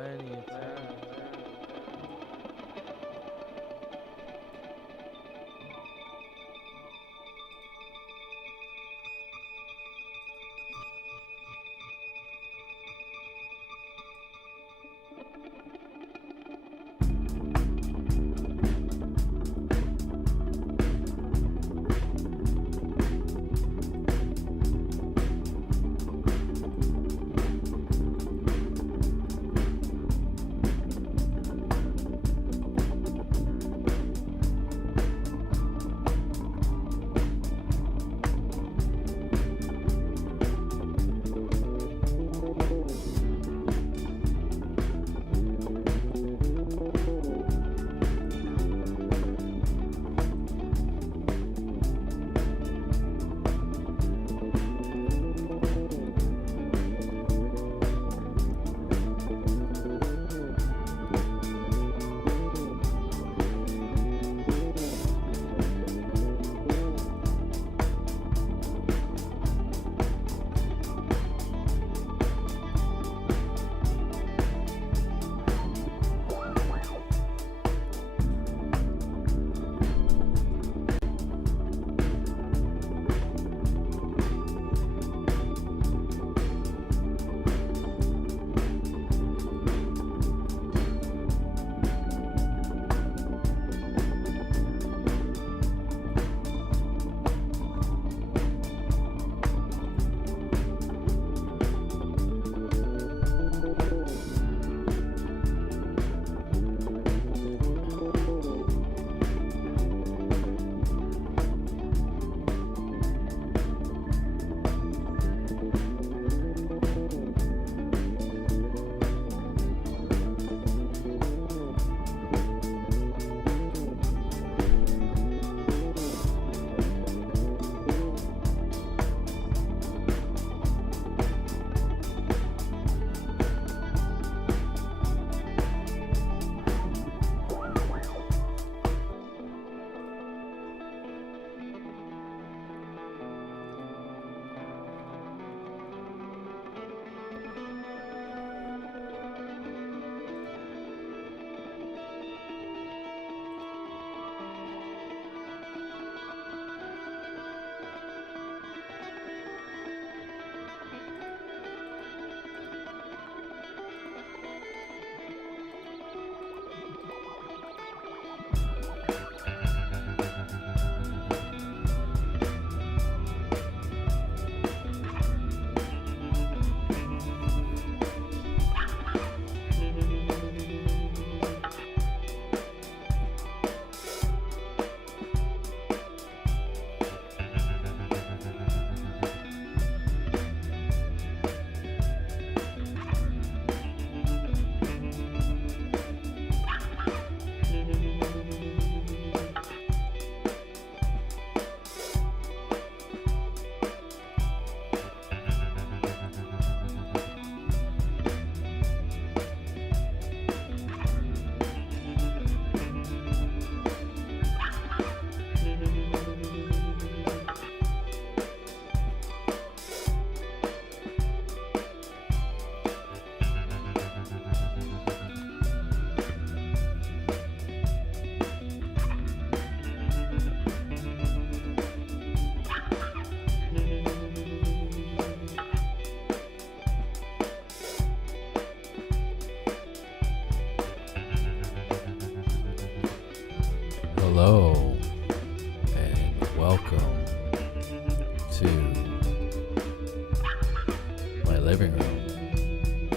plenty of time. Hello and welcome to my living room.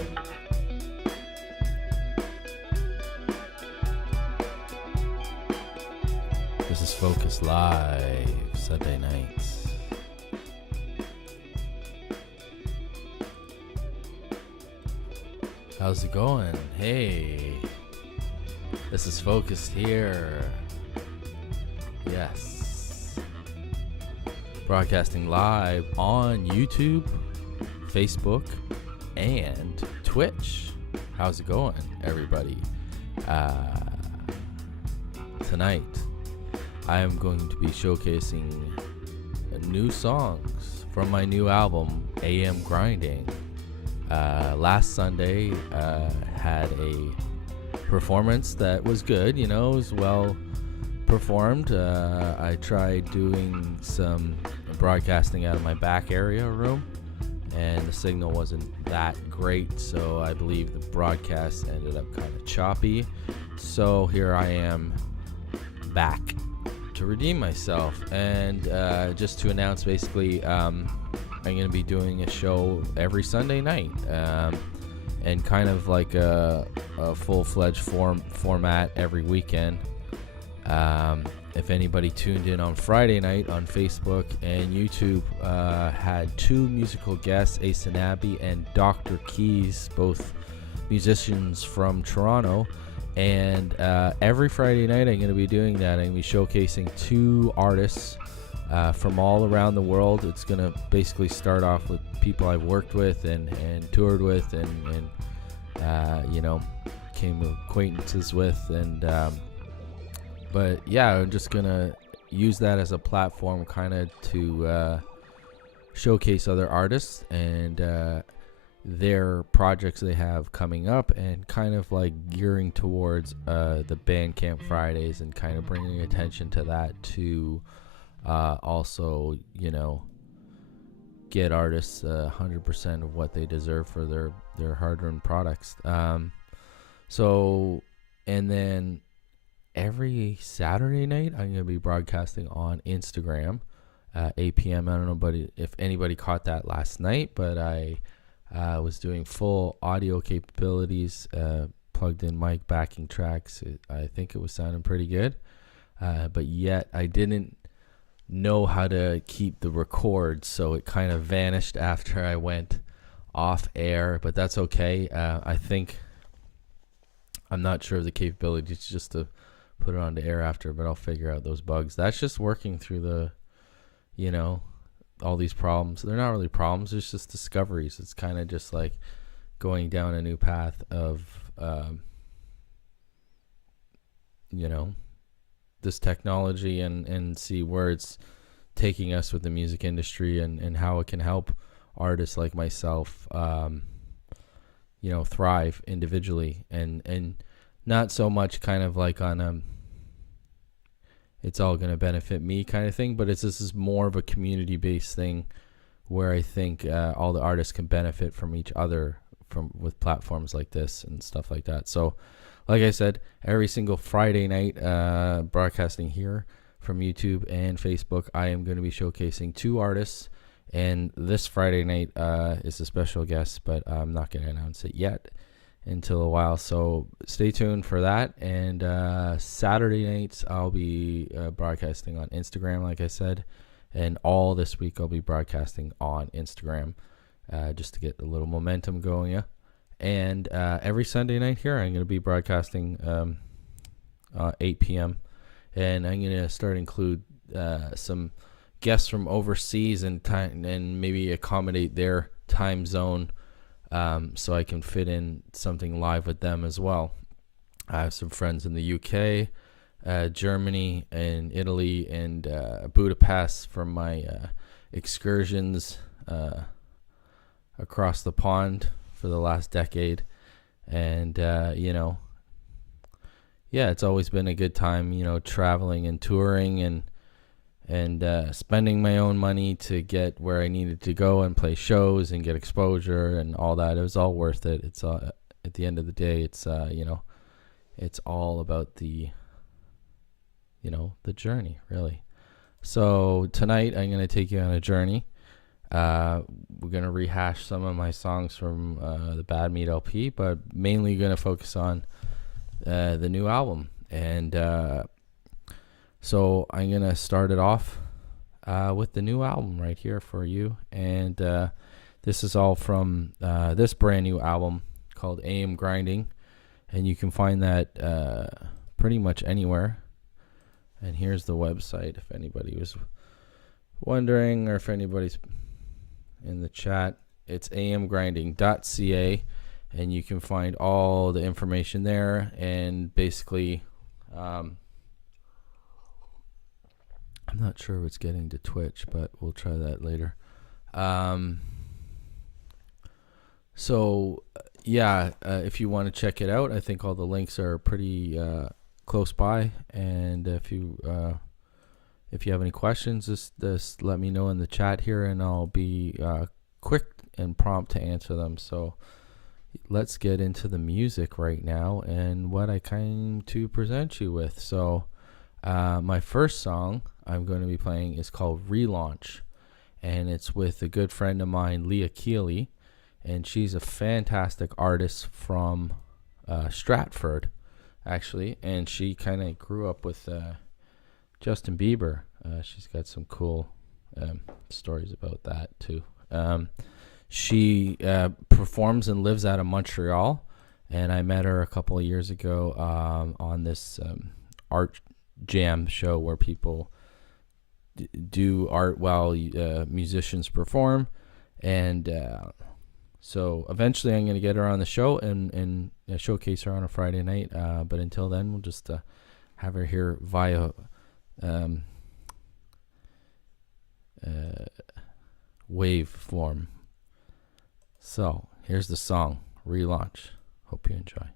This is Focus Live, Sunday nights. How's it going? Hey, this is Focused here. Yes. Broadcasting live on YouTube, Facebook, and Twitch. How's it going, everybody? Tonight, I am going to be showcasing new songs from my new album, AM Grinding. Last Sunday had a performance that was good. It was well performed. I tried doing some broadcasting out of my back area room, and the signal wasn't that great, so I believe the broadcast ended up kind of choppy. So here I am back to redeem myself, and just to announce, basically, I'm going to be doing a show every Sunday night, and kind of like a full-fledged format every weekend. If anybody tuned in on Friday night on Facebook and YouTube, had two musical guests, Ace and Abby and Dr. Keys, both musicians from Toronto. And every Friday night I'm going to be doing that. I'm going to be showcasing two artists from all around the world. It's going to basically start off with people I've worked with and toured with and became acquaintances with. But yeah, I'm just going to use that as a platform kind of to showcase other artists and their projects they have coming up, and kind of like gearing towards the Bandcamp Fridays and kind of bringing attention to that to also, get artists 100% of what they deserve for their hard-earned products. And then every Saturday night I'm going to be broadcasting on Instagram 8 p.m. I don't know if anybody caught that last night, but I was doing full audio capabilities, plugged in mic, backing tracks. I think it was sounding pretty good, but yet I didn't know how to keep the record, so it kind of vanished after I went off air, but that's okay. I think, I'm not sure of the capabilities just to put it on the air after, but I'll figure out those bugs. That's just working through the, all these problems. They're not really problems, it's just discoveries. It's kind of just like going down a new path of this technology and see where it's taking us with the music industry and how it can help artists like myself thrive individually and not so much kind of like on it's all going to benefit me kind of thing, but this is more of a community-based thing where I think all the artists can benefit from each other with platforms like this and stuff like that. So, like I said, every single Friday night, broadcasting here from YouTube and Facebook, I am going to be showcasing two artists, and this Friday night is a special guest, but I'm not going to announce it yet until a while, so stay tuned for that. And Saturday nights I'll be broadcasting on Instagram, like I said, and all this week I'll be broadcasting on Instagram just to get a little momentum going. Yeah. And every Sunday night here I'm going to be broadcasting 8 p.m. and I'm going to start include some guests from overseas and maybe accommodate their time zone, so I can fit in something live with them as well. I have some friends in the UK, Germany, and Italy, and Budapest from my excursions across the pond for the last decade. And, it's always been a good time, traveling and touring and spending my own money to get where I needed to go and play shows and get exposure and all that. It was all worth it. It's at the end of the day, it's it's all about the the journey, really. So tonight I'm going to take you on a journey. We're going to rehash some of my songs from the Bad Meat LP, but mainly going to focus on the new album. And so I'm going to start it off with the new album right here for you. And this is all from this brand new album called AM Grinding. And you can find that pretty much anywhere. And here's the website if anybody was wondering, or if anybody's in the chat. It's amgrinding.ca, and you can find all the information there. And basically, I'm not sure if it's getting to Twitch, but we'll try that later. If you want to check it out, I think all the links are pretty close by. And if you have any questions, just let me know in the chat here, and I'll be quick and prompt to answer them. So let's get into the music right now and what I came to present you with. So my first song I'm going to be playing is called Relaunch, and it's with a good friend of mine, Lea Keeley, and she's a fantastic artist from Stratford, actually, and she kind of grew up with Justin Bieber. She's got some cool stories about that too. She performs and lives out of Montreal, and I met her a couple of years ago on this art jam show where people do art while musicians perform. And so eventually I'm going to get her on the show and showcase her on a Friday night. But until then, we'll just have her here via wave form. So here's the song, Relaunch. Hope you enjoy.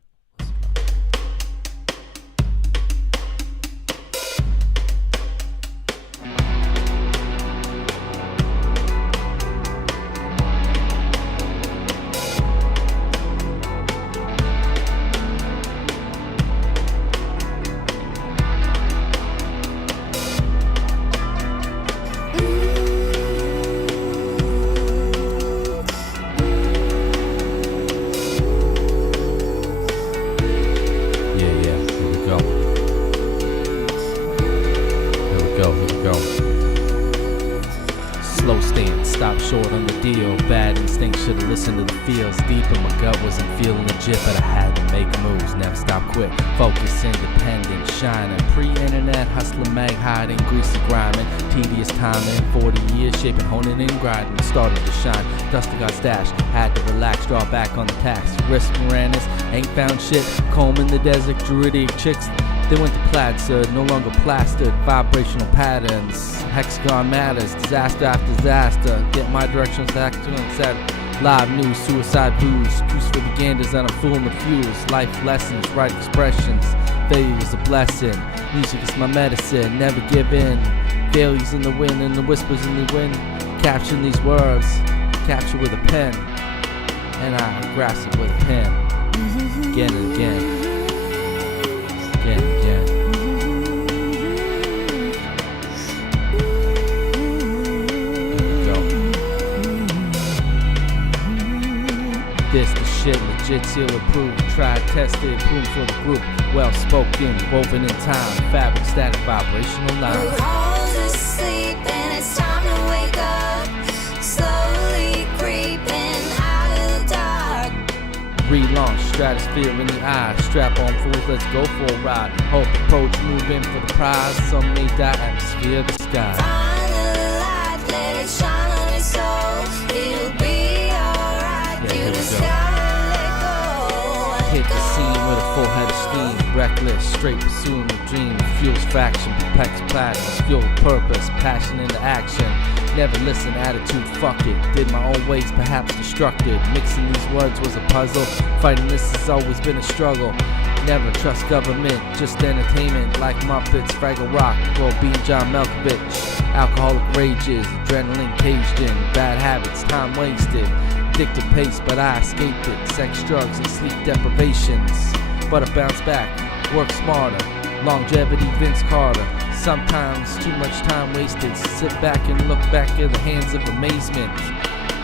Slow stance, stop short on the deal. Bad instinct, should've listened to the feels. Deep in my gut, wasn't feeling legit, but I had to make moves, never stop, quit. Focus, independent, shining. Pre-internet, hustling, mag hiding, greasy grinding. Tedious timing, 40 years shaping, honing and grinding. Started to shine, dusty got stashed. Had to relax, draw back on the tax. Risk Uranus, ain't found shit. Combing the desert, druidic chicks. They went to plaid, sir, no longer plastered. Vibrational patterns, hexagon matters. Disaster after disaster. Get my directions back to unsaid. Live news, suicide blues. Juice for the ganders and I'm fooling the fuse. Life lessons, right expressions. Failure was a blessing. Music is my medicine, never give in. Failures in the wind and the whispers in the wind. Capturing these words, capture with a pen. And I grasp it with a pen. Again and again. Again, again. Here we go. This the shit, legit, seal approved. Tried, tested, proven for the group. Well spoken, woven in time. Fabric, static, vibrational lines. We're all asleep and it's time to wake up. Slowly creeping out of the dark. Relaunch, stratosphere in the eye. Strap on fools, let's go for a ride. Hope approach, move in for the prize. Some may die, atmosphere the sky. Find the light, let it shine on your soul. It'll be alright. You just gotta let go. Hit the scene with a full head of steam. Reckless, straight pursuing the dream. Fuels faction, perplexed platinum. Fuel purpose, passion into action. Never listen, attitude, fuck it. Did my own ways, perhaps destructive. Mixing these words was a puzzle. Fighting this has always been a struggle. Never trust government, just entertainment. Like Muppets, Fraggle Rock, or being John Malkovich. Alcoholic rages, adrenaline caged in. Bad habits, time wasted. Addictive pace, but I escaped it. Sex, drugs, and sleep deprivations. But I bounce back, work smarter. Longevity, Vince Carter. Sometimes too much time wasted. Sit back and look back at the hands of amazement.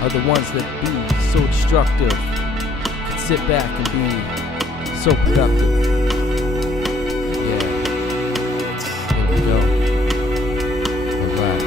Are the ones that be so destructive. Can sit back and be so productive. Yeah. Here we go. Alright.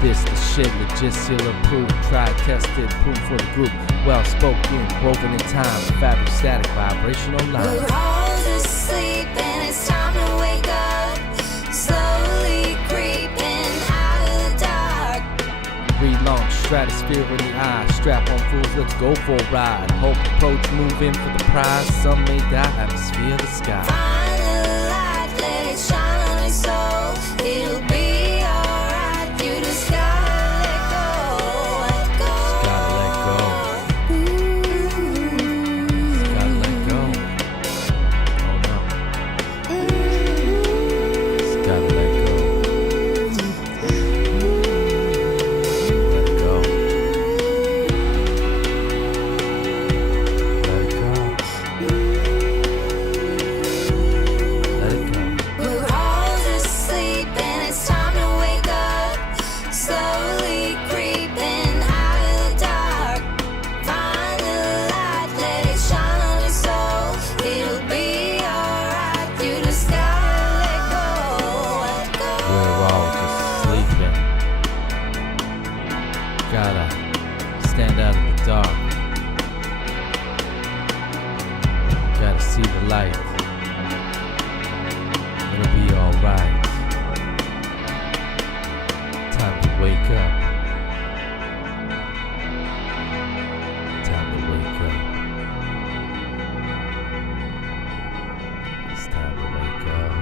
This the shit, legit, seal approved. Tried, tested, proven for the group. Well spoken, woven in time. Fabric, static, vibrational lines. We're all asleep and it's time to wake up. Slowly creeping out of the dark. Relaunch, stratosphere in the eye. Strap on fools, let's go for a ride. Hope approach, move in for the prize. Some may die, atmosphere of the sky. Find the light, let it shine on your soul. It'll be alright. You just gotta let go, let go. Gotta let go. Gotta let go. Oh no. Just gotta let go. Let go. Let it go. Let it go. We're all just sleeping, it's time to wake up. Slowly creeping out of the dark. Find the light, let it shine on your soul. It'll be alright. You just gotta let go, let go. We're all just sleeping. Gotta stand out in the dark. Gotta see the light. It'll be alright. Time to wake up. Time to wake up. It's time to wake up.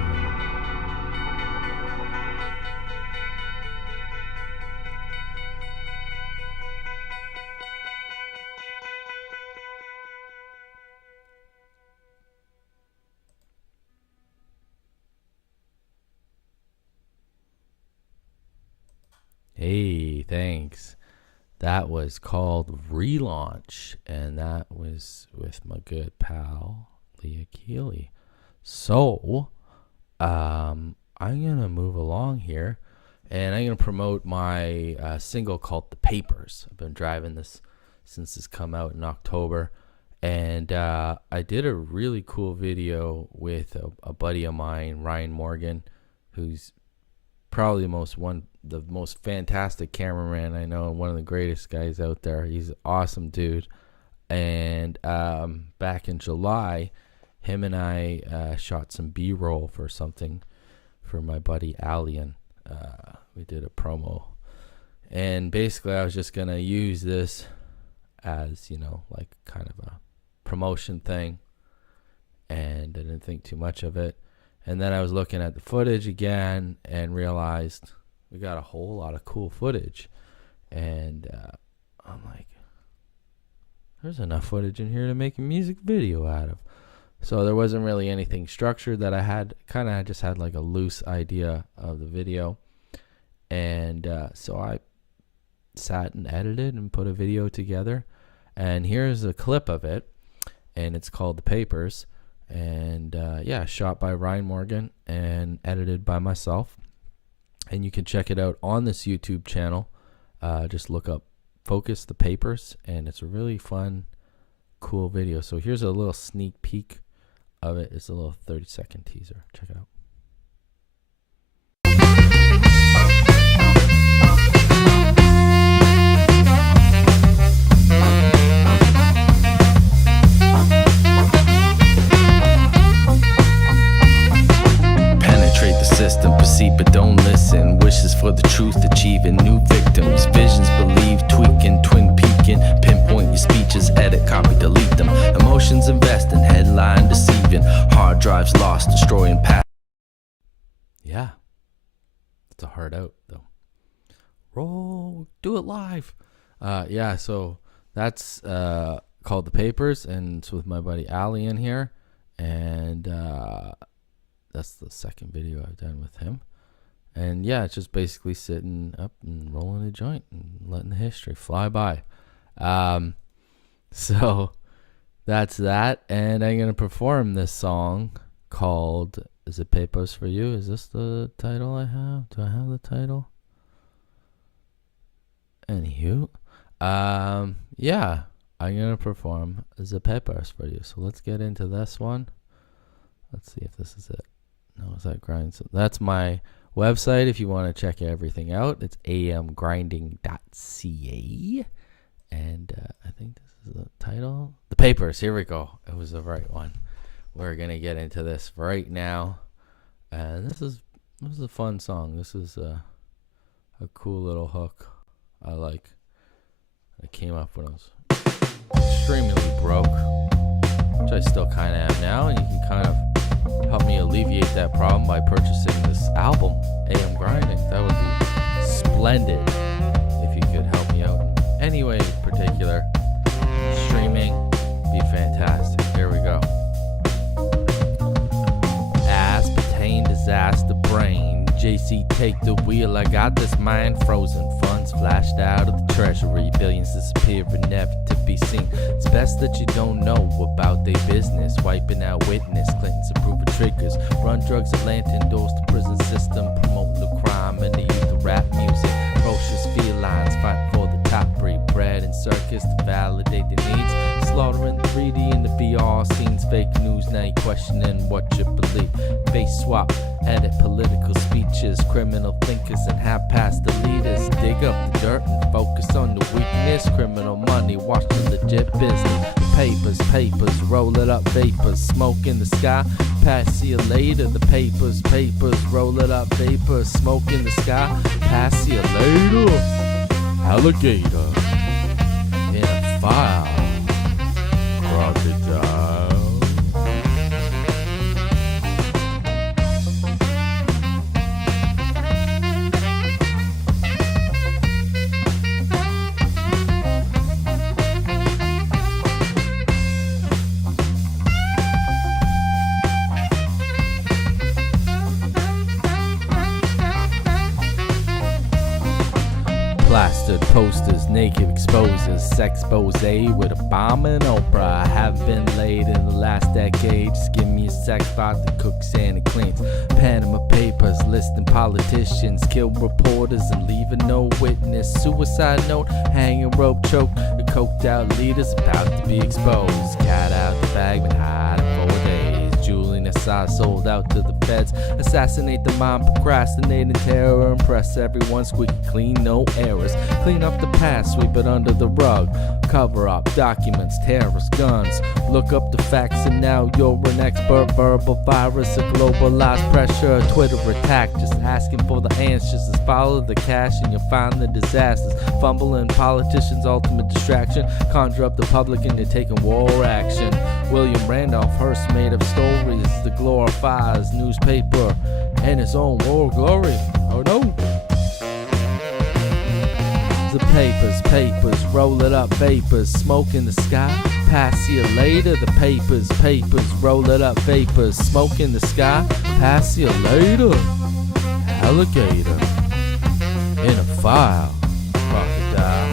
Hey, thanks. That was called Relaunch, and that was with my good pal Lea Keeley. So, I'm gonna move along here, and I'm gonna promote my single called "The Papers." I've been driving this since it's come out in October, and I did a really cool video with a buddy of mine, Ryan Morgan, who's probably the most fantastic cameraman I know, and one of the greatest guys out there. He's an awesome dude. And back in July, him and I shot some B-roll for something for my buddy Alien. We did a promo, and basically I was just gonna use this as, like kind of a promotion thing, and I didn't think too much of it. And then I was looking at the footage again and realized we got a whole lot of cool footage. And I'm like, there's enough footage in here to make a music video out of. So there wasn't really anything structured that I had. Kind of just had like a loose idea of the video. And so I sat and edited and put a video together. And here's a clip of it. And it's called "The Papers." And shot by Ryan Morgan and edited by myself. And you can check it out on this YouTube channel. Just look up "Focus the Papers," and it's a really fun, cool video. So here's a little sneak peek of it. It's a little 30-second teaser. Check it out. System, proceed but don't listen. Wishes for the truth, achieving new victims. Visions, believe, tweaking, twin peaking. Pinpoint your speeches, edit, copy, delete them. Emotions, investing, headline, deceiving. Hard drives lost, destroying past. Yeah, it's a hard out though. Roll, do it live. So that's called "The Papers," and it's with my buddy Ali in here, and that's the second video I've done with him. And yeah, it's just basically sitting up and rolling a joint and letting the history fly by. So that's that. And I'm going to perform this song called "Is It Papers for You?" Is this the title I have? Do I have the title? Anywho, I'm going to perform "Is It Papers for You?" So let's get into this one. Let's see if this is it. No, is that grind? So that's my website if you want to check everything out. It's amgrinding.ca. And I think this is the title. "The Papers." Here we go. It was the right one. We're going to get into this right now. And this is a fun song. This is a cool little hook. I like. I came up when I was extremely broke, which I still kind of am now, and you can kind of help me alleviate that problem by purchasing this album, AM Grinding. That would be splendid if you could help me out in any way particular. Streaming be fantastic. Here we go. Ass, pertain, disaster, brain. JC, take the wheel. I got this mind frozen. Funds flashed out of the treasury. Billions disappear and never to be seen. It's best that you don't know about their business. Wiping out witness. Clinton's approving triggers. Run drugs, Atlanta, endorse the prison system. Promote the crime and the youth of rap music. Ferocious felines fight for the top breed. Bread and circus to validate the needs. Slaughtering 3D in the VR scenes. Fake news, now you questioning what you believe. Face swap, edit political speeches. Criminal thinkers and half-past the leaders. Dig up the dirt and focus on the weakness. Criminal money, watch the legit business. Papers, roll it up, vapors. Smoke in the sky, pass you later. The papers, roll it up, vapors. Smoke in the sky, pass you later. Alligator in a file. Crocodile. Plastered posters, naked exposures, sex expose with a bomb and Oprah. I have been laid in the last decade. Just give me a sex bot that cooks and it cleans. Panama Papers listing politicians, kill reporters and leaving no witness. Suicide note, hanging rope choke. The coked out leaders about to be exposed. Cat out the bag, been hiding 4 days. Julian Assange sold out to the feds. Assassinate the mind, procrastinating terror. Impress everyone, squeaky clean, no errors. Clean up the past, sweep it under the rug. Cover up documents, terrorist guns. Look up the facts and now you're an expert. Verbal virus, a globalized pressure. Twitter attack, just asking for the answers. Just follow the cash and you'll find the disasters. Fumbling politicians, ultimate distraction. Conjure up the public and you're taking war action. William Randolph Hearst made up stories that glorifies newspaper and its own war glory. Oh no! The papers, roll it up, vapors, smoke in the sky, pass you later. The papers, roll it up, vapors, smoke in the sky, pass you later. Alligator in a file, crocodile.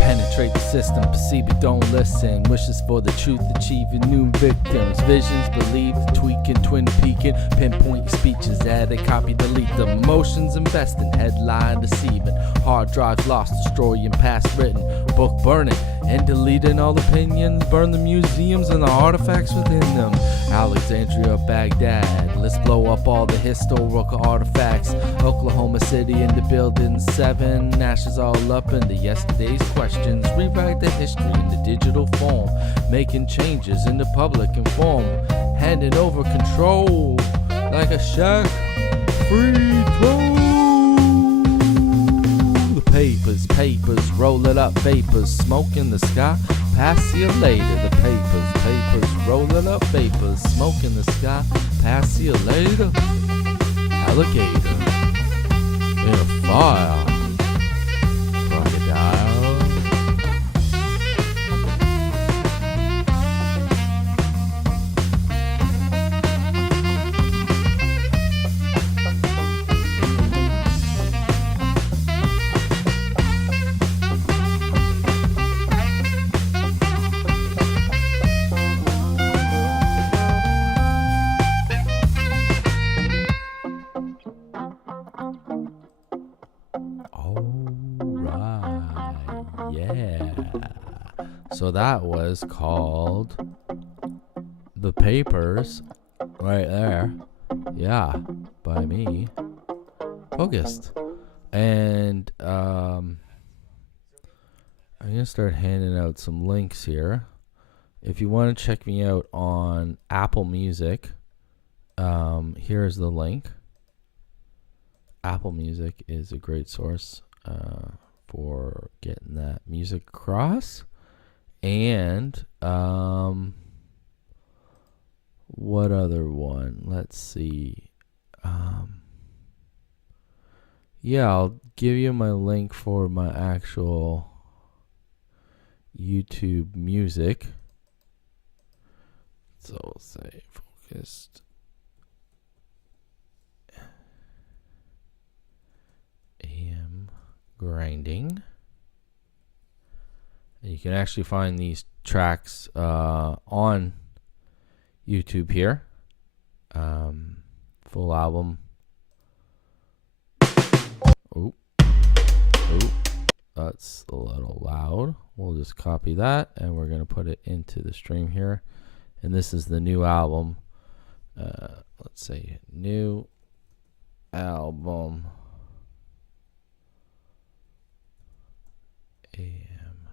Penetrate the system, perceive it, don't listen. Wishes for the truth, achieving new victims. Visions believed, tweaking, twin peaking. Pinpoint your speeches, add a copy, delete them. Emotions investing, headline deceiving. Hard drives lost, destroying past written. Book burning and deleting all opinions. Burn the museums and the artifacts within them. Alexandria, Baghdad, let's blow up all the historical artifacts. Oklahoma City in the building 7. Ashes all up in the yesterday's questions. Rewrite the history in the digital form. Making changes in the public inform. Handing over control like a shack. Free throw. The papers, roll it up, vapors, smoke in the sky, pass you later. The papers, roll it up, vapors, smoke in the sky, pass you later. Alligator in a fire, crocodile. So that was called The Papers right there. Yeah, by me. Focused. And I'm going to start handing out some links here. If you want to check me out on Apple Music, here's the link. Apple Music is a great source for getting that music across. And what other one? Let's see. Yeah, I'll give you my link for my actual YouTube music. So we'll say focused. AM grinding. And you can actually find these tracks on YouTube here. Full album. Oh, that's a little loud. We'll just copy that and we're going to put it into the stream here. And this is the new album. Let's say new album. AM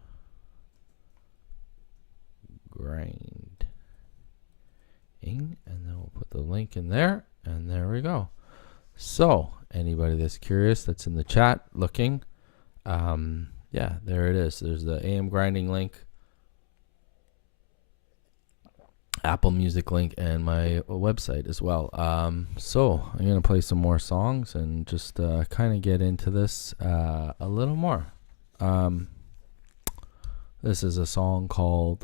grinding. And then we'll put the link in there. And there we go. So anybody that's curious, that's in the chat looking, yeah, there it is. There's the AM grinding link, Apple Music link, and my website as well. So I'm going to play some more songs and just kind of get into this a little more. This is a song called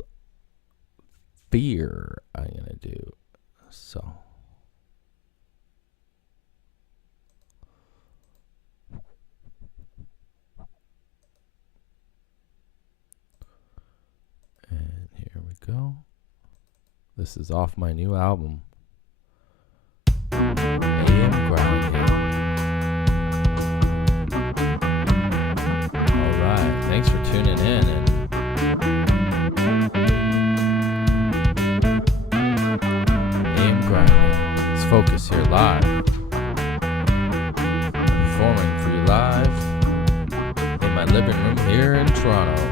Fear I'm going to do. So. And here we go. This is off my new album, AM Grinding. All right, thanks for tuning in. And AM Grinding. Let's focus here live. Performing for you live in my living room here in Toronto.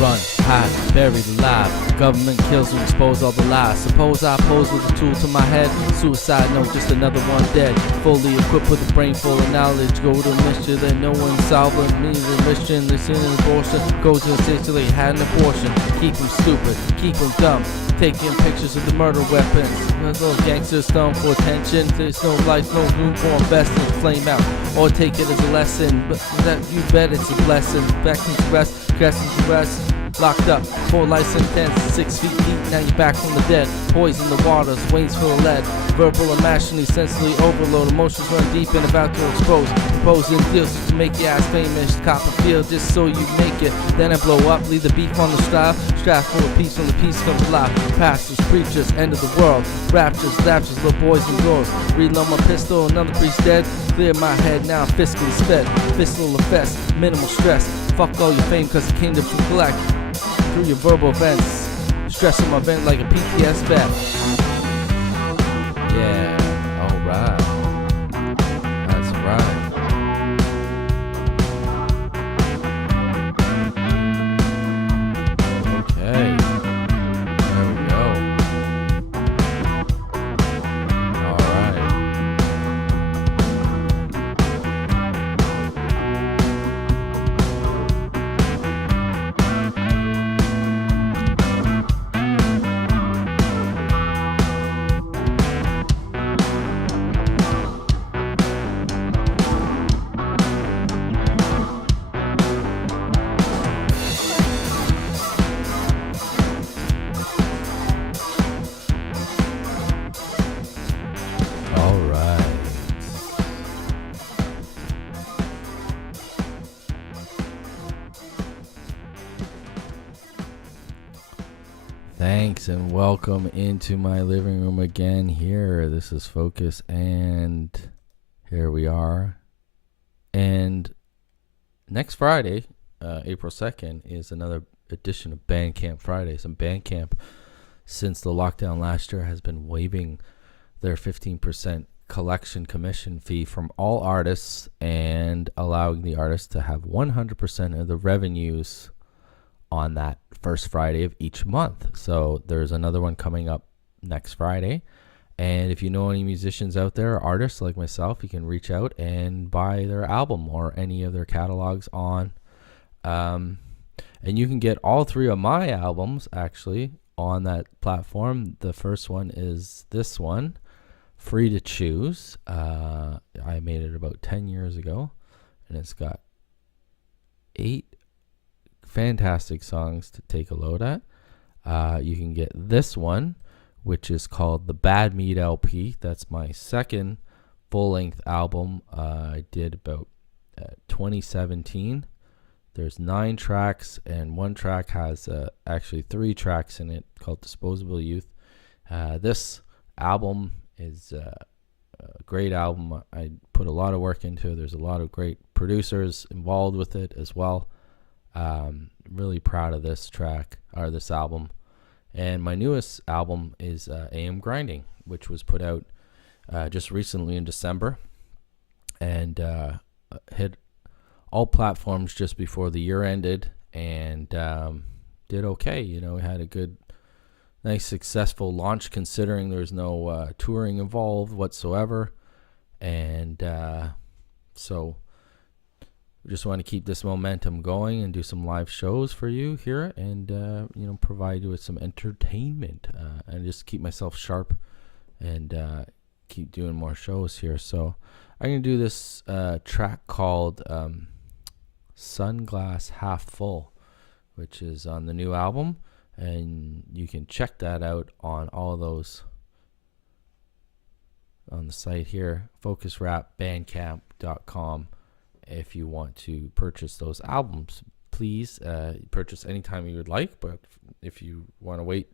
Run, hide, buried alive. Government kills and expose all the lies. Suppose I pose with a tool to my head. Suicide note, just another one dead. Fully equipped with a brain full of knowledge. Go to mission that no one solving. Me the mission, listen to abortion. Goes to essentially had an abortion. Keep them stupid, keep them dumb. Taking pictures of the murder weapons. Little gangsters stoned for attention. There's no life, no room for investing. Flame out, or take it as a lesson. But that you bet it's a blessing. Back into rest, to rest. Locked up, 4 life sentence, 6 feet deep, now you're back from the dead. Poison the waters, wings full of lead. Verbal and machinery, sensory overload. Emotions run deep and about to expose. Proposing deals to make your ass famous. Cop a feel just so you make it. Then I blow up, leave the beef on the strive. Strive for a peace when the peace comes alive. Pastors, preachers, end of the world. Raptures, laptures, little boys and girls. Reload my pistol, another priest dead. Clear my head, now I'm fiscally sped. Fiscal fest, minimal stress. Fuck all your fame cause the kingdom to collect. Through your verbal events, stressing my vent like a PTS vet. Yeah, alright. That's right. Okay. There we go. Alright. Thanks and welcome into my living room again here. This is Focus and here we are. And next Friday, April 2nd, is another edition of Bandcamp Fridays. And Bandcamp, since the lockdown last year, has been waiving their 15% collection commission fee from all artists and allowing the artists to have 100% of the revenues on that first Friday of each month. So there's another one coming up next Friday. And if you know any musicians out there, artists like myself, you can reach out and buy their album or any of their catalogs on. And you can get all three of my albums actually on that platform. The first one is this one, Free to Choose. I made it about 10 years ago, and it's got 8 fantastic songs to take a load at. You can get this one, which is called the Bad Meat LP. That's my second full-length album I did about 2017. There's 9 tracks, and one track has actually 3 tracks in it called Disposable Youth. This album is a great album. I put a lot of work into it. There's a lot of great producers involved with it as well. Really proud of this track or this album. And my newest album is AM Grinding, which was put out just recently in December and hit all platforms just before the year ended, and did okay. You know, we had a good, nice, successful launch considering there's no touring involved whatsoever. And so we just want to keep this momentum going and do some live shows for you here, and you know, provide you with some entertainment and just keep myself sharp and keep doing more shows here. So I'm gonna do this track called Sunglass Half Full, which is on the new album, and you can check that out on all those on the site here, focusrapbandcamp.com. If you want to purchase those albums, please purchase anytime you would like. But if you want to wait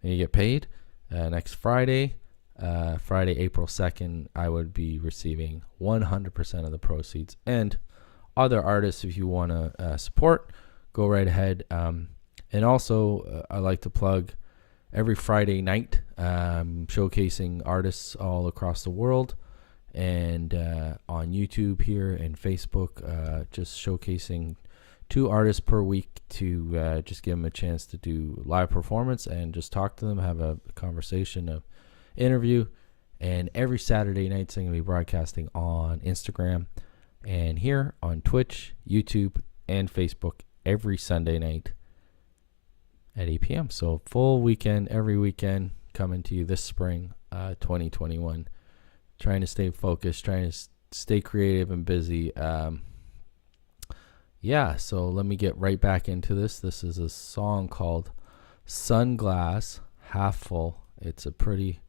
and you get paid, next Friday, April 2nd, I would be receiving 100% of the proceeds. And other artists, if you want to support, go right ahead. And also, I like to plug every Friday night, showcasing artists all across the world. And on YouTube here and Facebook, just showcasing 2 artists per week to just give them a chance to do live performance and just talk to them, have a conversation, a interview. And every Saturday night, I'm going to be broadcasting on Instagram and here on Twitch, YouTube, and Facebook every Sunday night at 8 p.m. So full weekend, every weekend, coming to you this spring, 2021. Trying to stay focused, trying to stay creative and busy. Yeah, so let me get right back into this. This is a song called Sunglass Half Full. It's a pretty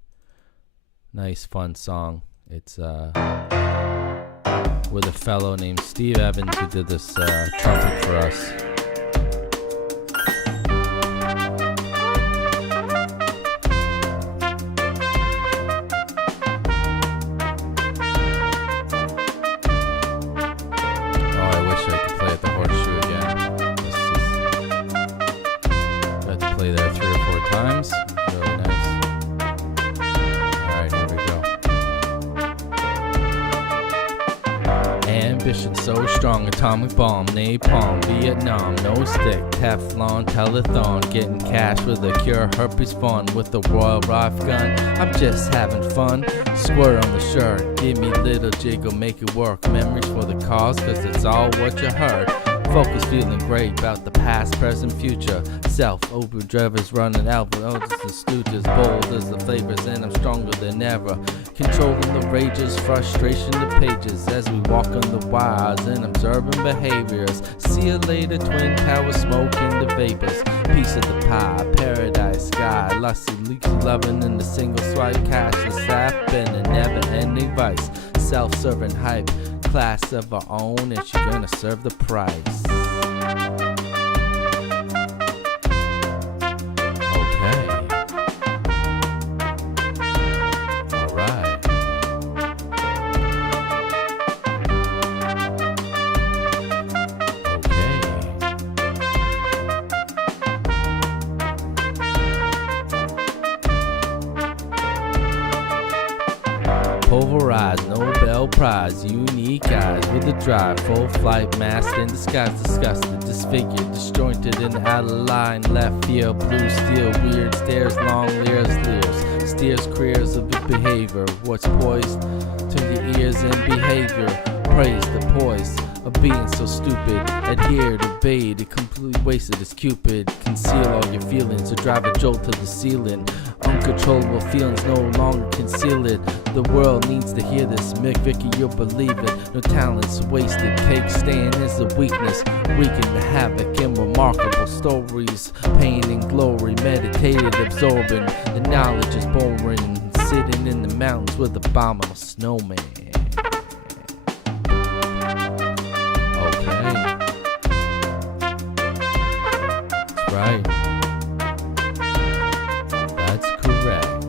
nice, fun song. It's with a fellow named Steve Evans who did this trumpet for us. So strong, atomic bomb, napalm, Vietnam, no stick, Teflon, telethon, getting cash with a cure, herpes fun with the Royal Rife gun. I'm just having fun, squirt on the shirt, give me little jiggle, make it work. Memories for the cause, cause it's all what you heard. Focus, feeling great about the past, present, future. Self-open drivers running out with others and stooges, bold as the flavors, and I'm stronger than ever. Controlling the rages, frustration the pages as we walk on the wires and observing behaviors. See you later, twin towers, smoke in the vapors. Piece of the pie, paradise sky, lusty, leaky loving in the single swipe, cashless app and a never-ending vice. Self-serving hype, class of our own, and she's gonna serve the price. Okay. prize. Unique eyes with a drive, full flight, masked in disguise, disgusted, disfigured, disjointed and out of line. Left field, blue steel, weird stares, long leers, steers careers of behavior. What's poised to the ears and behavior. Praise the poise of being so stupid. Adhered, obeyed, completely wasted as Cupid. Conceal all your feelings or drive a jolt to the ceiling. Uncontrollable feelings no longer conceal it. The world needs to hear this, Mick Vicky, you'll believe it. No talent's wasted, cake stand is a weakness. Wreaking the havoc in remarkable stories. Pain and glory, meditated, absorbing. The knowledge is boring, sitting in the mountains with abominable snowman. Right. That's correct.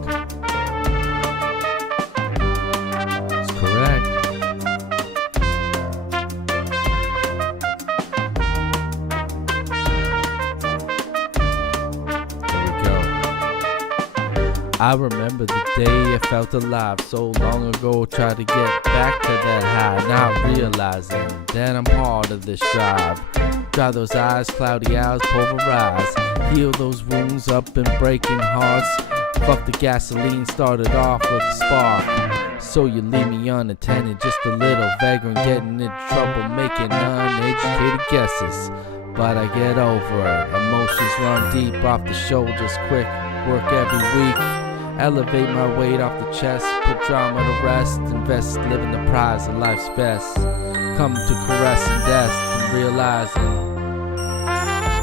That's correct. There we go. I remember the day I felt alive so long ago. Tried to get back to that high, not realizing that I'm hard of this drive. Dry those eyes, cloudy hours, pulverize. Heal those wounds up and breaking hearts. Fuck the gasoline, started off with a spark. So you leave me unattended, just a little vagrant, getting into trouble, making uneducated guesses. But I get over it. Emotions run deep off the shoulders, quick work every week. Elevate my weight off the chest, put drama to rest. Invest, living the prize of life's best. Come to caress and death and realizing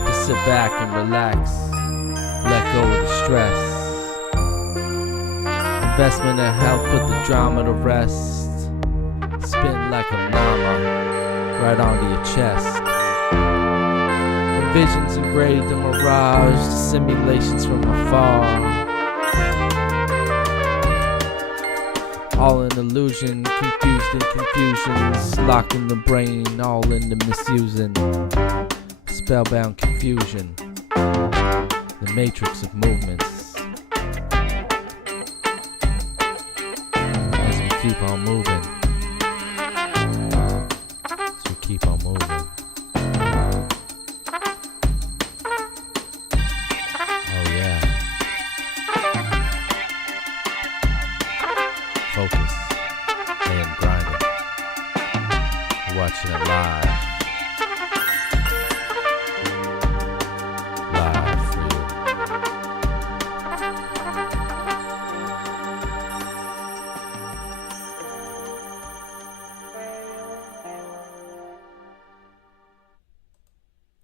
to sit back and relax, let go of the stress. Investment in health, put the drama to rest. Spin like a llama right onto your chest. Visions engraved in mirage, simulations from afar. All in illusion, confused in confusions, locked in the brain, all in the misusing. Spellbound confusion, the matrix of movements. As we keep on moving, as we keep on moving. Oh yeah. Focus and grinding. Watching it live. Live for you.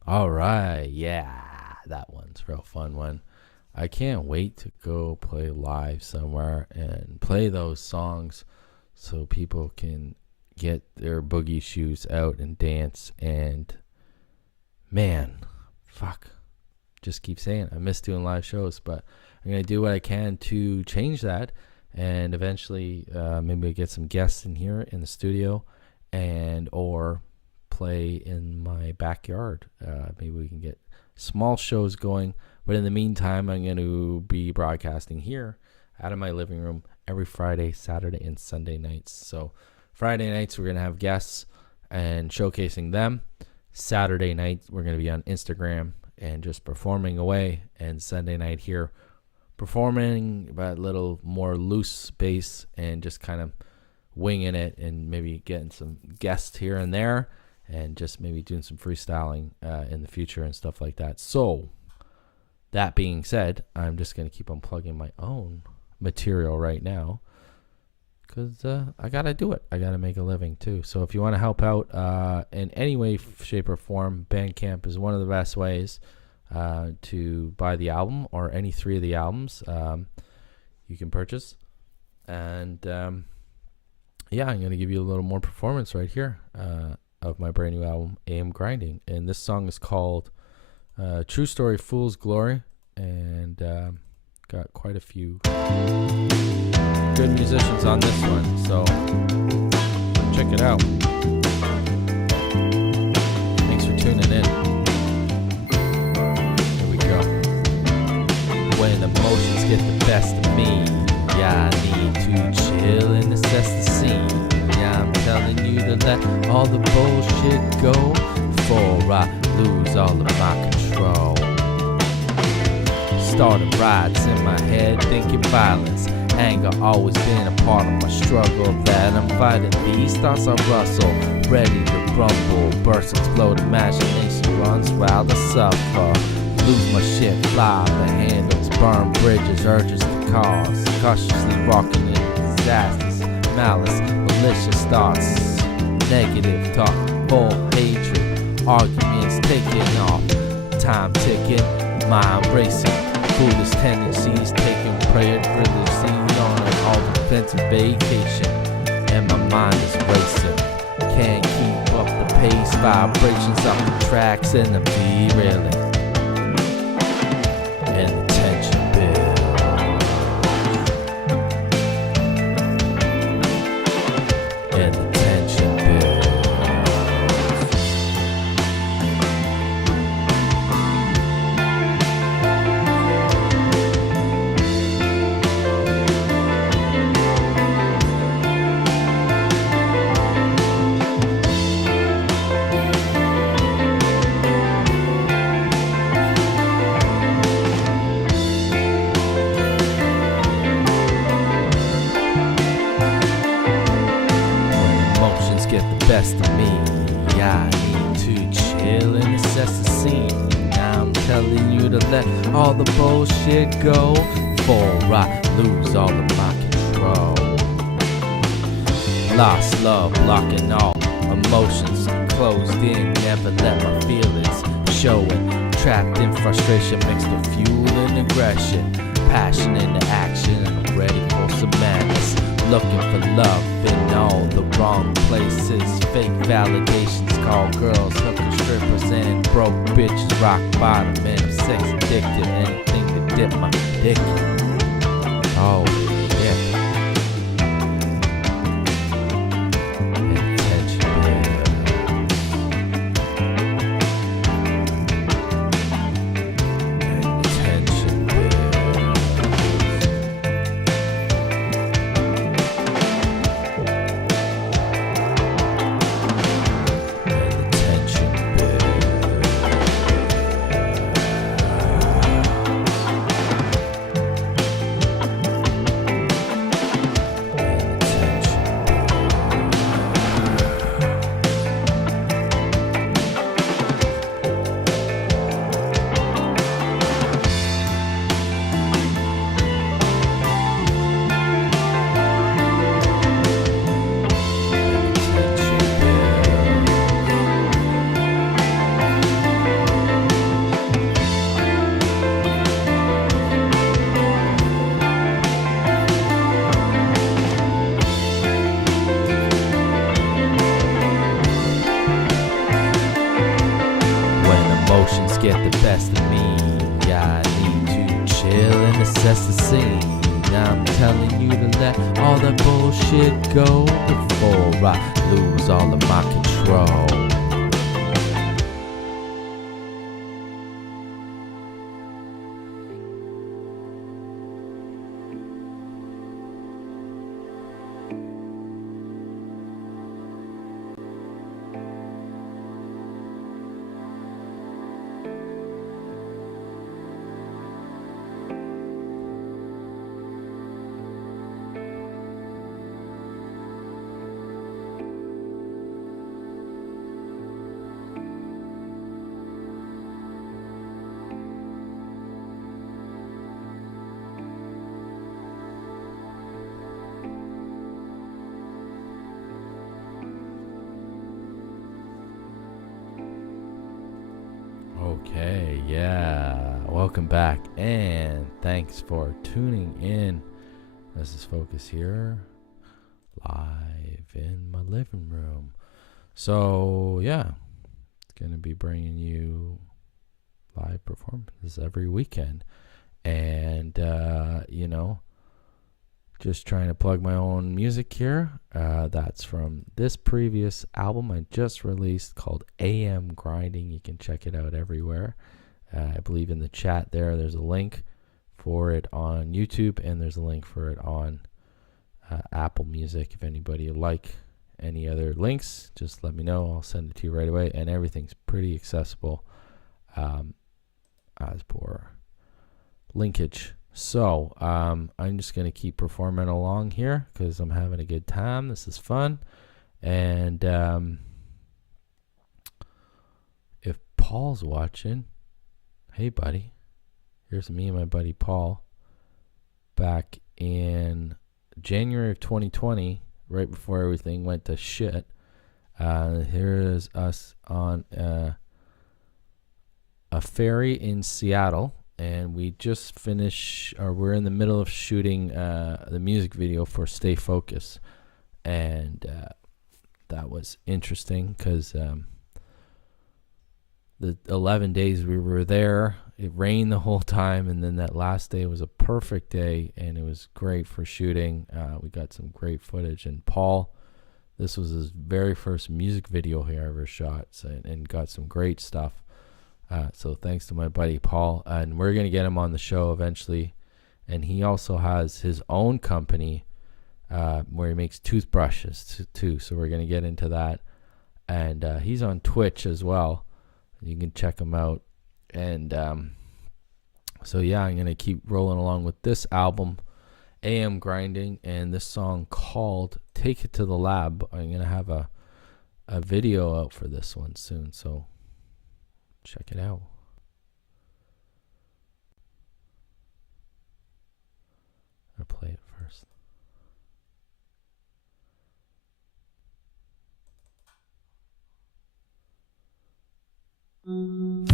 All right, yeah, that one's a real fun one. I can't wait to go play live somewhere and play those songs so people can get their boogie shoes out and dance. And man, fuck, just keep saying it. I miss doing live shows, but I'm going to do what I can to change that. And eventually maybe get some guests in here in the studio and or play in my backyard. Maybe we can get small shows going. But in the meantime, I'm going to be broadcasting here out of my living room every Friday, Saturday, and Sunday nights. So Friday nights, we're going to have guests and showcasing them. Saturday night, we're going to be on Instagram and just performing away. And Sunday night here, performing, but a little more loose bass and just kind of winging it and maybe getting some guests here and there and just maybe doing some freestyling in the future and stuff like that. So that being said, I'm just going to keep on plugging my own material right now because I got to do it. I got to make a living too. So if you want to help out in any way, shape, or form, Bandcamp is one of the best ways to buy the album or any three of the albums you can purchase. And yeah, I'm going to give you a little more performance right here of my brand new album, AM Grinding. And this song is called True Story, Fool's Glory, and got quite a few good musicians on this one, so check it out. Thanks for tuning in. Here we go. When emotions get the best of me, yeah, I need to chill and assess the scene. Yeah, I'm to let all the bullshit go before I lose all of my control. Starting riots in my head, thinking violence. Anger always been a part of my struggle that I'm fighting. These thoughts I rustle, ready to rumble. Bursts explode, imagination runs wild to suffer. Lose my shit, fly the handles, burn bridges, urges to cause. Cautiously walking in disasters, malice, malicious thoughts, negative talk, full hatred, arguments taking off, time ticking, mind racing, foolish tendencies taking privilege on an all-defensive vacation, and my mind is racing. Can't keep up the pace, vibrations off the tracks, and I'm derailing. And the tension builds. And the tension builds. Best of me, I need to chill and assess the scene. I'm telling you to let all the bullshit go before I lose all of my control. Lost love, blocking all emotions, closed in, never let my feelings showing. Trapped in frustration mixed with fuel and aggression, passion into action, and I'm ready for some madness. Looking for love in all the wrong places. Fake validations, call girls, hookers, strippers, and broke bitches. Rock bottom, and I'm sex addicted. Anything to dip my dick in. Oh, yeah. And tension builds. And tension builds. Emotions get the best of me. I need to chill and assess the scene. I'm telling you to let all that bullshit go before I lose all of my control. Okay, yeah. Welcome back, and thanks for tuning in. This is Focus here, live in my living room. So, yeah, it's going to be bringing you live performances every weekend. And, just trying to plug my own music here. That's from this previous album I just released called AM Grinding. You can check it out everywhere. I believe in the chat there's a link for it on YouTube, and there's a link for it on Apple Music if anybody would like. any other links, just let me know. I'll send it to you right away. And everything's pretty accessible as per linkage. So I'm just going to keep performing along here because I'm having a good time. This is fun. And if Paul's watching, hey, buddy. Here's me and my buddy Paul back in January of 2020, right before everything went to shit. Here is us on a ferry in Seattle, and we just we're in the middle of shooting the music video for Stay Focused. And that was interesting because the 11 days we were there, it rained the whole time, and then that last day was a perfect day, and it was great for shooting. We got some great footage, and Paul, this was his very first music video he ever shot, and got some great stuff. So thanks to my buddy Paul, and we're going to get him on the show eventually. And he also has his own company where he makes toothbrushes too, so we're going to get into that. And he's on Twitch as well. You can check him out. And so yeah, I'm going to keep rolling along with this album, AM Grinding, and this song called Take It to the Lab. I'm going to have a video out for this one soon, so check it out. I'll play it first.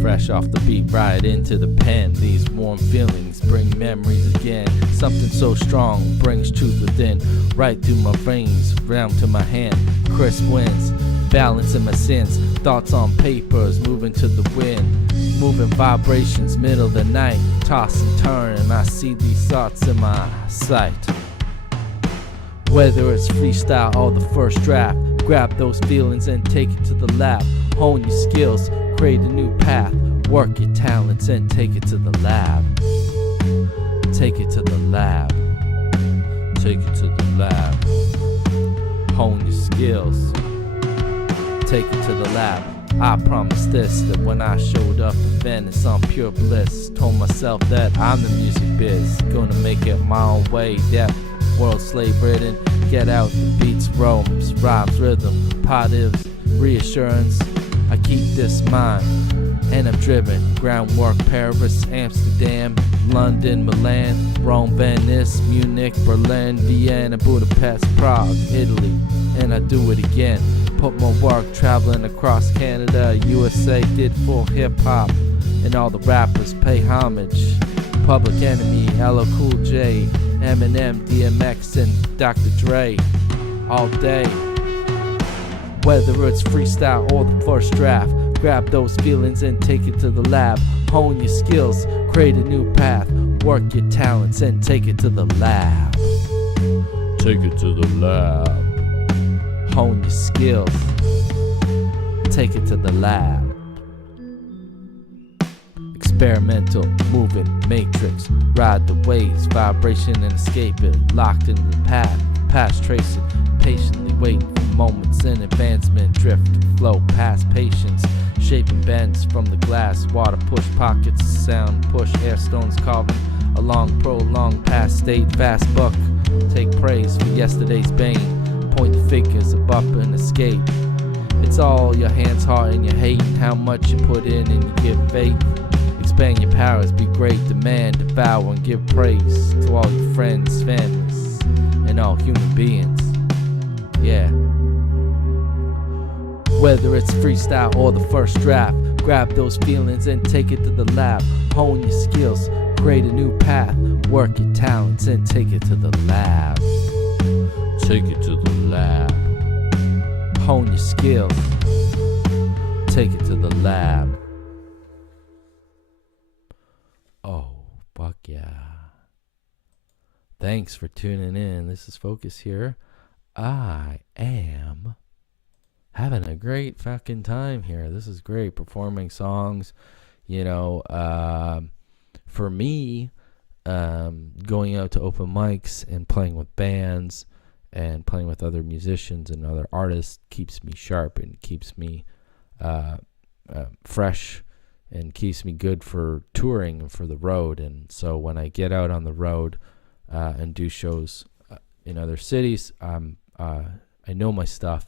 Fresh off the beat, right into the pen. These warm feelings bring memories again. Something so strong brings truth within. Right through my veins, round to my hand. Crisp winds, balance in my sins. Thoughts on papers, moving to the wind. Moving vibrations, middle of the night. Toss and turn, and I see these thoughts in my sight. Whether it's freestyle or the first draft, grab those feelings and take it to the lab. Hone your skills, create a new path. Work your talents and take it to the lab. Take it to the lab. Take it to the lab. Hone your skills. Take it to the lab. I promised this, that when I showed up in Venice on pure bliss, told myself that I'm the music biz, gonna make it my own way. Deaf, world slave ridden, get out the beats, roams, rhymes, rhythm, positives, reassurance. I keep this mind, and I'm driven. Groundwork, Paris, Amsterdam, London, Milan, Rome, Venice, Munich, Berlin, Vienna, Budapest, Prague, Italy, and I do it again. Put my work traveling across Canada, USA, did full hip-hop, and all the rappers pay homage. Public Enemy, LL Cool J, Eminem, DMX, and Dr. Dre, all day. Whether it's freestyle or the first draft, grab those feelings and take it to the lab. Hone your skills, create a new path. Work your talents and take it to the lab. Take it to the lab. Hone your skills, take it to the lab. Experimental, moving, matrix. Ride the waves, vibration and escape it. Locked into the path, past tracing. Patiently waiting for moments in advancement. Drift, flow, past patience. Shaping bends from the glass. Water push pockets, sound push. Air stones carving along prolonged past state. Fast buck, take praise for yesterday's bane. Point the fingers of up and escape. It's all your hands, heart, and your hate. How much you put in and you give faith. Expand your powers, be great, demand, devour, and give praise to all your friends, families, and all human beings. Yeah. Whether it's freestyle or the first draft, grab those feelings and take it to the lab. Hone your skills, create a new path. Work your talents and take it to the lab. Take it to the lab. Hone your skills. Take it to the lab. Oh, fuck yeah. Thanks for tuning in. This is Focus here. I am having a great fucking time here. This is great. Performing songs, for me, going out to open mics and playing with bands and playing with other musicians and other artists keeps me sharp and keeps me fresh and keeps me good for touring and for the road. And so when I get out on the road and do shows in other cities, I know my stuff,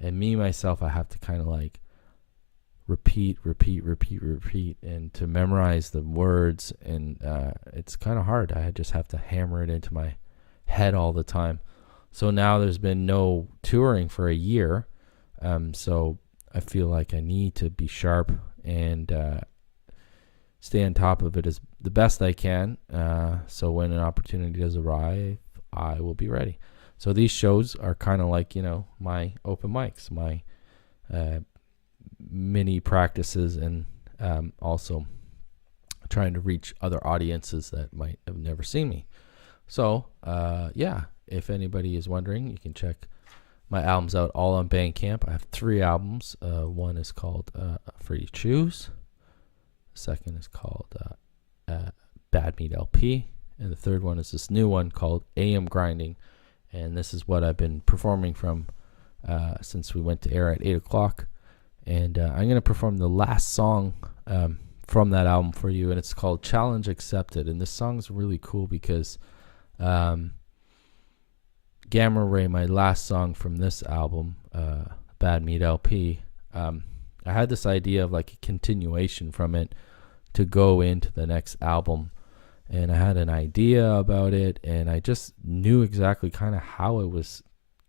and myself, I have to kind of like repeat, and to memorize the words, and it's kind of hard. I just have to hammer it into my head all the time. So now there's been no touring for a year, so I feel like I need to be sharp and stay on top of it as the best I can, so when an opportunity does arrive, I will be ready. So these shows are kind of like, my open mics, my mini practices, and also trying to reach other audiences that might have never seen me. So, if anybody is wondering, you can check my albums out all on Bandcamp. I have 3 albums. One is called Free to Choose. The second is called Bad Meat LP. And the third one is this new one called AM Grinding. And this is what I've been performing from since we went to air at 8 o'clock. And I'm going to perform the last song from that album for you. And it's called Challenge Accepted. And this song's really cool because Gamma Ray, my last song from this album, Bad Meat LP, I had this idea of like a continuation from it to go into the next album. And I had an idea about it, and I just knew exactly kind of how it was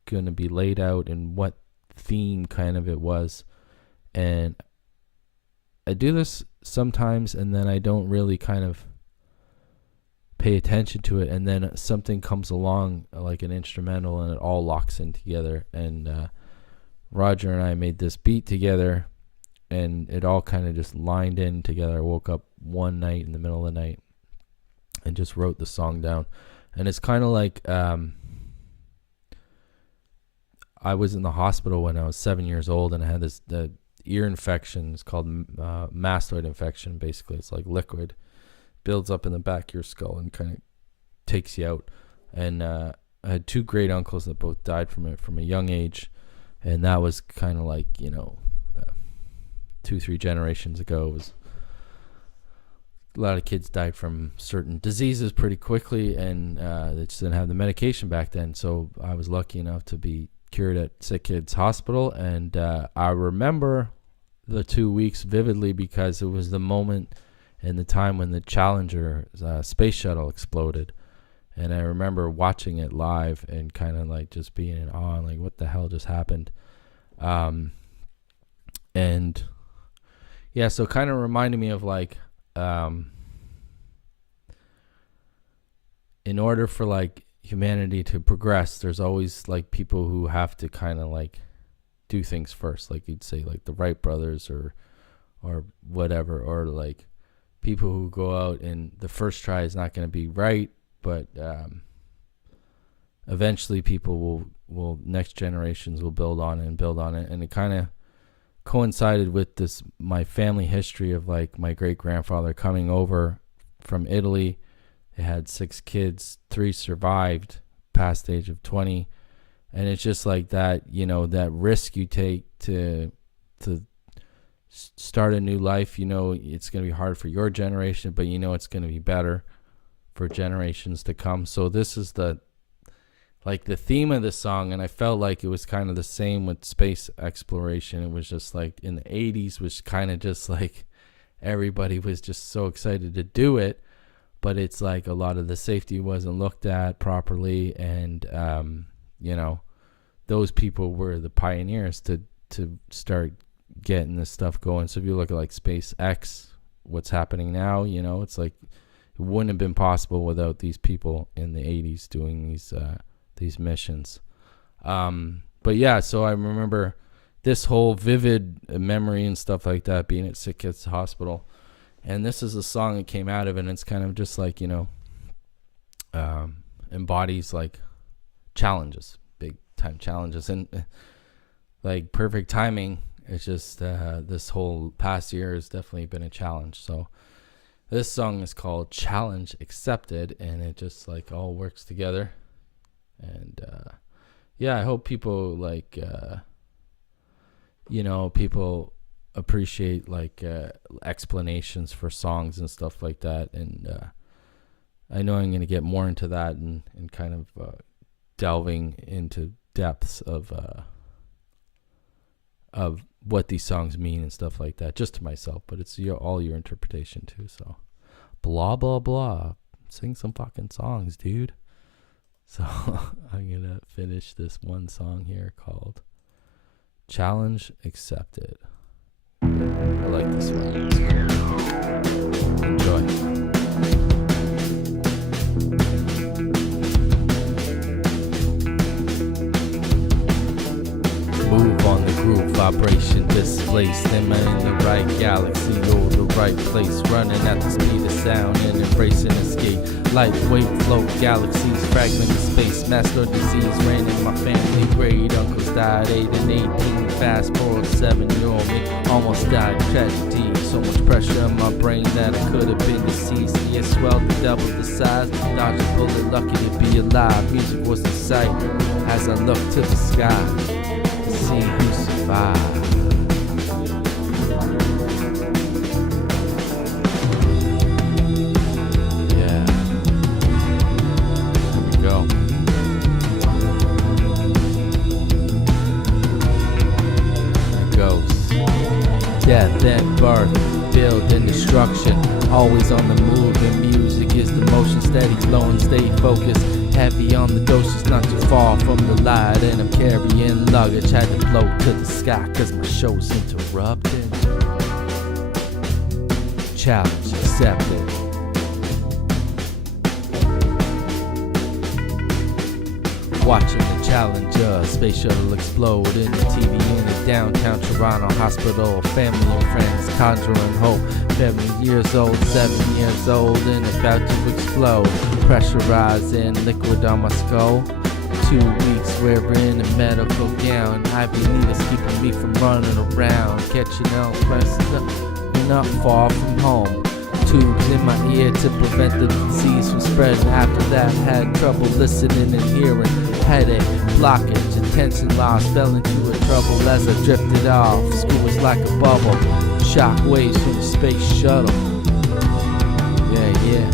going to be laid out and what theme kind of it was. And I do this sometimes, and then I don't really kind of pay attention to it, and then something comes along like an instrumental, and it all locks in together. And Roger and I made this beat together, and it all kind of just lined in together. I woke up one night in the middle of the night and just wrote the song down. And it's kind of like I was in the hospital when I was 7 years old, and I had this ear infection. It's called mastoid infection. Basically, it's like liquid builds up in the back of your skull and kind of takes you out. And I had 2 great uncles that both died from it from a young age, and that was kind of like 2-3 generations ago. It was a lot of kids died from certain diseases pretty quickly, and they just didn't have the medication back then. So I was lucky enough to be cured at Sick Kids Hospital, and I remember the 2 weeks vividly because it was the moment and the time when the Challenger space shuttle exploded. And I remember watching it live and kind of like just being in awe, like what the hell just happened. And yeah, so kind of reminded me of like, in order for like humanity to progress, there's always like people who have to kind of like do things first, like you'd say like the Wright brothers or whatever, or like people who go out and the first try is not going to be right, but eventually people will next generations will build on it. And it kind of coincided with this my family history of like my great grandfather coming over from Italy. They had 6 kids, 3 survived past the age of 20, and it's just like that, that risk you take to start a new life. It's going to be hard for your generation, but it's going to be better for generations to come. So this is the theme of the song, and I felt like it was kind of the same with space exploration. It was just like in the 80s was kind of just like everybody was just so excited to do it, but it's like a lot of the safety wasn't looked at properly, and those people were the pioneers to start getting this stuff going. So if you look at like SpaceX, what's happening now, it's like it wouldn't have been possible without these people in the 80s doing these missions. But yeah, so I remember this whole vivid memory and stuff like that being at Sick Kids Hospital, and this is a song that came out of it, and it's kind of just like embodies like challenges, big time challenges, and like perfect timing. It's just this whole past year has definitely been a challenge. So this song is called Challenge Accepted, and it just like all works together. And yeah, I hope people like people appreciate like explanations for songs and stuff like that, and I know I'm going to get more into that and kind of delving into depths of what these songs mean and stuff like that, just to myself, but it's all your interpretation too. So blah blah blah, sing some fucking songs, dude. So I'm gonna finish this one song here called Challenge Accepted. I like this one. Enjoy. Move on the groove, vibration displaced. Am I in the right galaxy or the right place? Running at the speed of sound and embracing escape. Lightweight float galaxies, fragmented space. Master disease ran in my family. Great uncles died 8 and 18. Fast forward 7-year-old me almost died. Tragedy, so much pressure in my brain that I could have been deceased. It swelled to double the size. Dodged a bullet, lucky to be alive. Music was the sight as I looked to the sky. See who survives. Yeah. Here we go. There it goes. Death and birth, build and destruction. Always on the move, and music is the motion. Steady flowing, stay focused. Heavy on the doses, not too far from the light. And I'm carrying luggage, had to float to the sky cause my show's interrupted. Challenge accepted. Watching the Challenger space shuttle explode in the TV in a downtown Toronto hospital. Family and friends conjuring hope. 7 years old, 7 years old, and about to explode. Pressurizing liquid on my skull. 2 weeks wearing a medical gown. IV needles keeping me from running around. Catching out, pressing up, not far from home. Tubes in my ear to prevent the disease from spreading. After that, had trouble listening and hearing. Headache, blockage, attention loss. Fell into a trouble as I drifted off. School was like a bubble. Shock waves from the space shuttle. Yeah.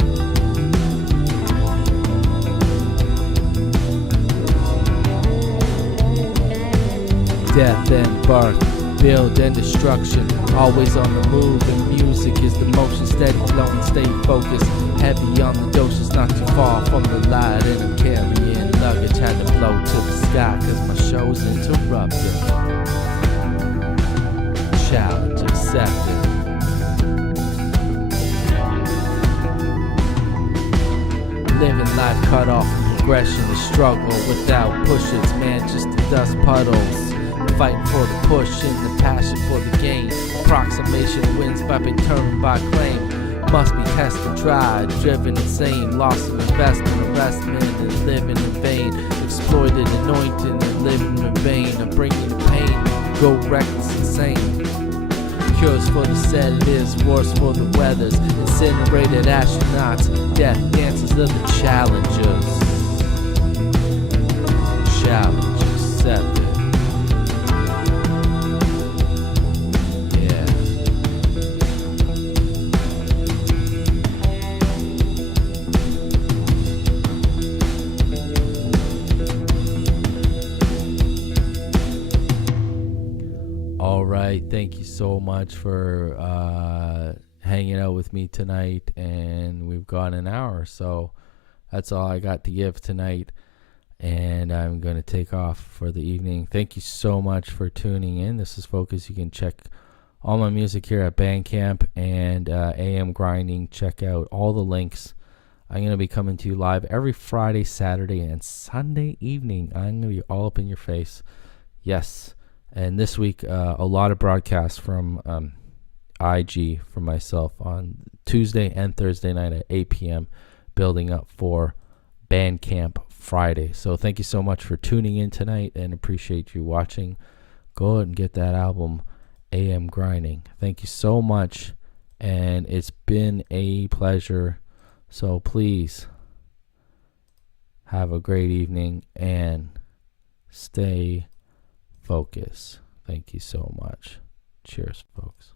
Death and birth, build and destruction. Always on the move, and music is the motion. Steady flowing, stay focused. Heavy on the doses, not too far from the light. And I'm carrying luggage, had to float to the sky cause my show's interrupted. Challenge accepted. Living life cut off from progression, the struggle without pushes, man, just the dust puddles. Fighting for the push and the passion for the gain. Approximation wins by being turned by claim. Must be tested, tried, driven insane. Loss of investment, harassment, and living in vain. Exploited, anointed, and living in vain. I'm bringing pain, go reckless, insane. Cures for the sedatives, wars for the weathers. Incinerated astronauts, death dances of the challengers. Challenge accepted. Thank you so much for hanging out with me tonight, and we've gone an hour, so that's all I got to give tonight, and I'm going to take off for the evening. Thank you so much for tuning in. This is Focus. You can check all my music here at Bandcamp and AM Grinding. Check out all the links. I'm going to be coming to you live every Friday, Saturday, and Sunday evening. I'm going to be all up in your face. Yes. And this week, a lot of broadcasts from IG for myself on Tuesday and Thursday night at 8 p.m., building up for Bandcamp Friday. So thank you so much for tuning in tonight, and appreciate you watching. Go ahead and get that album, AM Grinding. Thank you so much, and it's been a pleasure. So please have a great evening, and stay focused. Thank you so much. Cheers, folks.